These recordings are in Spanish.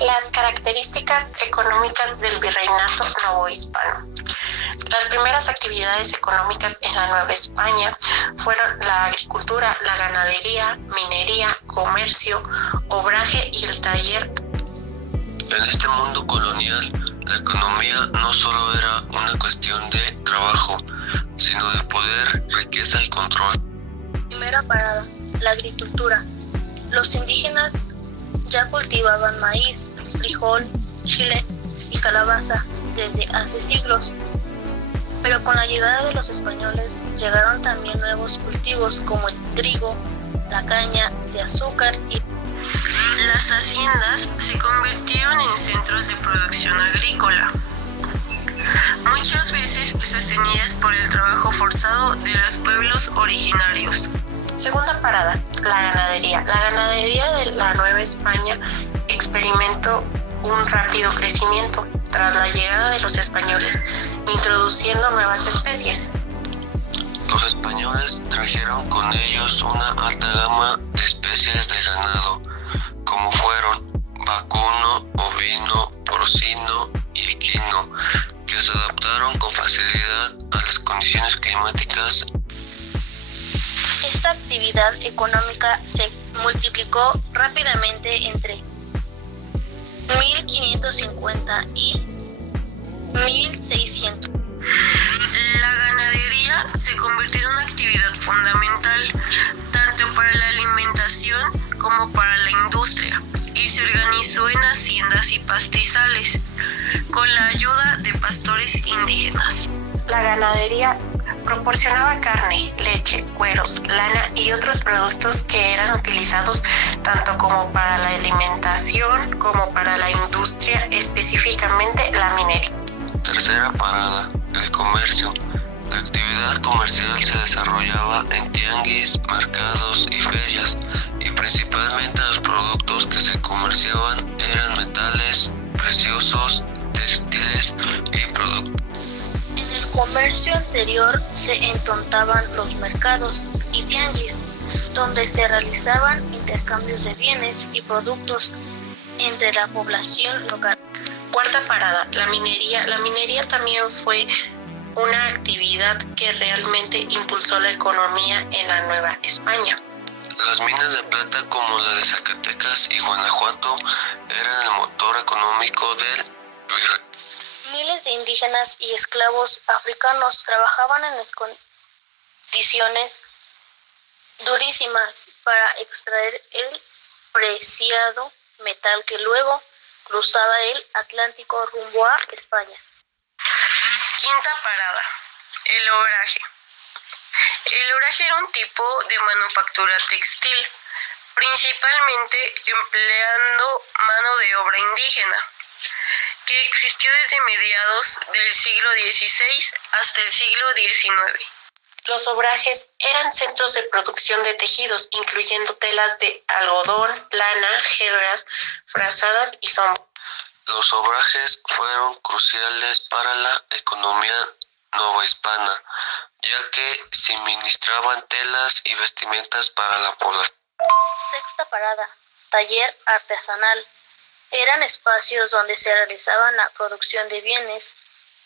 Las características económicas del virreinato novohispano. Las primeras actividades económicas en la Nueva España fueron la agricultura, la ganadería, minería, comercio, obraje y el taller. En este mundo colonial, la economía no solo era una cuestión de trabajo, sino de poder, riqueza y control. Primera parada, la agricultura. Los indígenas ya cultivaban maíz, frijol, chile y calabaza desde hace siglos. Pero con la llegada de los españoles llegaron también nuevos cultivos como el trigo, la caña de azúcar y las haciendas se convirtieron en centros de producción agrícola, muchas veces sostenidas por el trabajo forzado de los pueblos originarios. Segunda parada, la ganadería. La ganadería de la Nueva España experimentó un rápido crecimiento tras la llegada de los españoles, introduciendo nuevas especies. Los españoles trajeron con ellos una alta gama de especies de ganado, como fueron vacuno, ovino, porcino y equino, que se adaptaron con facilidad a las condiciones climáticas. Esta actividad económica se multiplicó rápidamente entre 1550 y 1600. La ganadería se convirtió en una actividad fundamental tanto para la alimentación como para la industria y se organizó en haciendas y pastizales con la ayuda de pastores indígenas. La ganadería proporcionaba carne, leche, cueros, lana y otros productos que eran utilizados tanto como para la alimentación como para la industria, específicamente la minería. Tercera parada, el comercio. La actividad comercial se desarrollaba en tianguis, mercados y ferias, y principalmente los productos que se comerciaban eran metales preciosos, textiles y productos. En el comercio anterior se entontaban los mercados y tianguis, donde se realizaban intercambios de bienes y productos entre la población local. Cuarta parada, la minería. La minería también fue una actividad que realmente impulsó la economía en la Nueva España. Las minas de plata como la de Zacatecas y Guanajuato eran el motor económico del virreinato. Miles de indígenas y esclavos africanos trabajaban en las condiciones durísimas para extraer el preciado metal que luego cruzaba el Atlántico rumbo a España. Quinta parada, el obraje. El obraje era un tipo de manufactura textil, principalmente empleando mano de obra indígena, que existió desde mediados del siglo XVI hasta el siglo XIX. Los obrajes eran centros de producción de tejidos, incluyendo telas de algodón, lana, jergas, frazadas y sombra. Los obrajes fueron cruciales para la economía novohispana, ya que suministraban telas y vestimentas para la población. Sexta parada, taller artesanal. Eran espacios donde se realizaban la producción de bienes,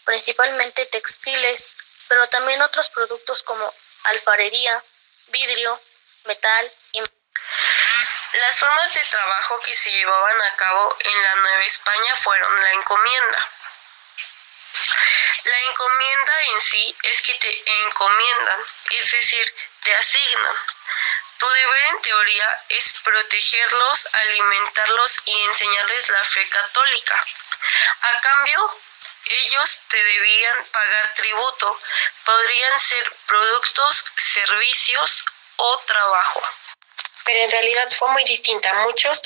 principalmente textiles, pero también otros productos como alfarería, vidrio, metal y... Las formas de trabajo que se llevaban a cabo en la Nueva España fueron la encomienda. La encomienda en sí es que te encomiendan, es decir, te asignan. Tu deber en teoría es protegerlos, alimentarlos y enseñarles la fe católica. A cambio, ellos te debían pagar tributo. Podrían ser productos, servicios o trabajo. Pero en realidad fue muy distinta. Muchos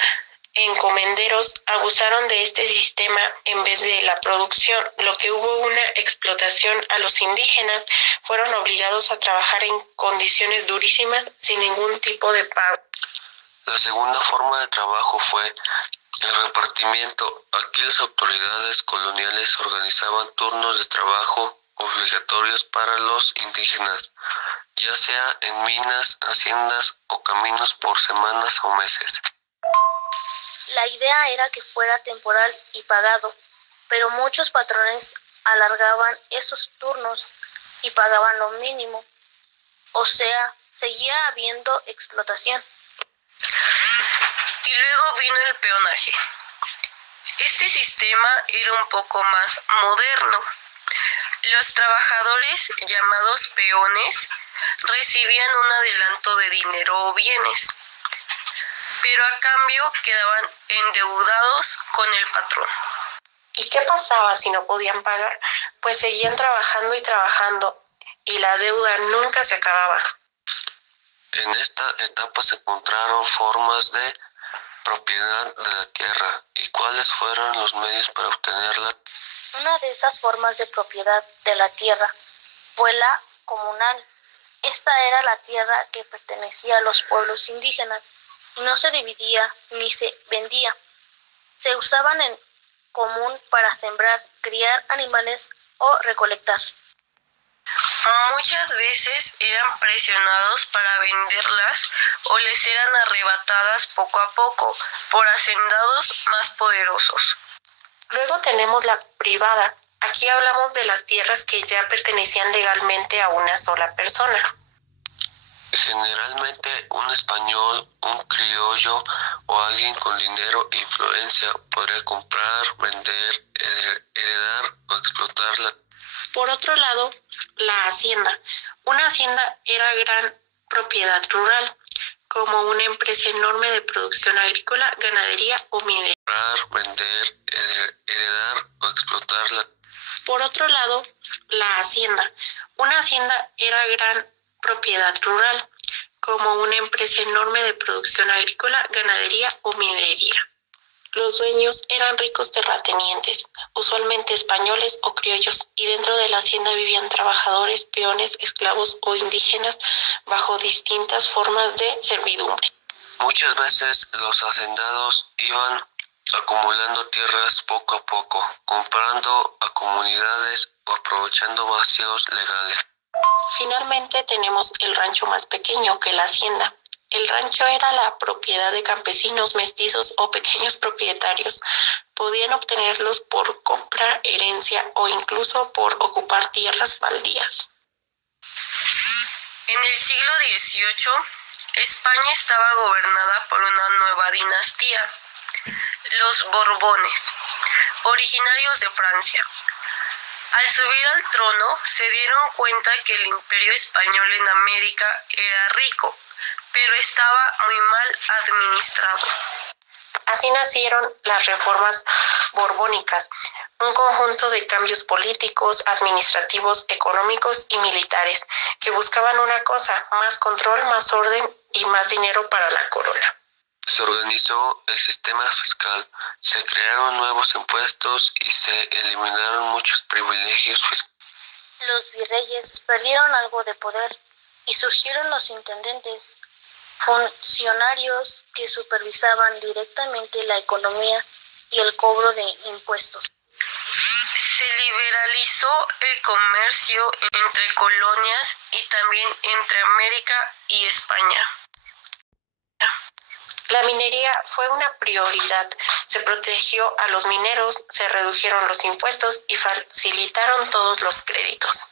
encomenderos abusaron de este sistema en vez de la producción, lo que hubo una explotación a los indígenas. Fueron obligados a trabajar en condiciones durísimas sin ningún tipo de pago. La segunda forma de trabajo fue el repartimiento. Aquí las autoridades coloniales organizaban turnos de trabajo obligatorios para los indígenas, ya sea en minas, haciendas o caminos por semanas o meses. La idea era que fuera temporal y pagado, pero muchos patrones alargaban esos turnos y pagaban lo mínimo, o sea, seguía habiendo explotación. Y luego vino el peonaje. Este sistema era un poco más moderno. Los trabajadores, llamados peones, recibían un adelanto de dinero o bienes, pero a cambio quedaban endeudados con el patrón. ¿Y qué pasaba si no podían pagar? Pues seguían trabajando y trabajando, y la deuda nunca se acababa. En esta etapa se encontraron formas de propiedad de la tierra y cuáles fueron los medios para obtenerla. Una de esas formas de propiedad de la tierra fue la comunal. Esta era la tierra que pertenecía a los pueblos indígenas y no se dividía ni se vendía. Se usaban en común para sembrar, criar animales o recolectar. Muchas veces eran presionados para venderlas o les eran arrebatadas poco a poco por hacendados más poderosos. Luego tenemos la privada. Aquí hablamos de las tierras que ya pertenecían legalmente a una sola persona. Generalmente un español, un criollo o alguien con dinero e influencia podría comprar, vender, heredar o explotarla. Por otro lado, la hacienda. Una hacienda era gran propiedad rural, como una empresa enorme de producción agrícola, ganadería o minería. Comprar, vender, heredar o explotarla. Por otro lado, la hacienda. Una hacienda era gran propiedad rural, como una empresa enorme de producción agrícola, ganadería o minería. Los dueños eran ricos terratenientes, usualmente españoles o criollos, y dentro de la hacienda vivían trabajadores, peones, esclavos o indígenas bajo distintas formas de servidumbre. Muchas veces los hacendados iban acumulando tierras poco a poco, comprando a comunidades o aprovechando vacíos legales. Finalmente tenemos el rancho más pequeño que la hacienda. El rancho era la propiedad de campesinos, mestizos o pequeños propietarios. Podían obtenerlos por compra, herencia o incluso por ocupar tierras baldías. En el siglo XVIII, España estaba gobernada por una nueva dinastía, los Borbones, originarios de Francia. Al subir al trono, se dieron cuenta que el imperio español en América era rico, pero estaba muy mal administrado. Así nacieron las reformas borbónicas, un conjunto de cambios políticos, administrativos, económicos y militares que buscaban una cosa: más control, más orden y más dinero para la corona. Se organizó el sistema fiscal, se crearon nuevos impuestos y se eliminaron muchos privilegios fiscales. Los virreyes perdieron algo de poder y surgieron los intendentes, funcionarios que supervisaban directamente la economía y el cobro de impuestos. Se liberalizó el comercio entre colonias y también entre América y España. La minería fue una prioridad. Se protegió a los mineros, se redujeron los impuestos y facilitaron todos los créditos.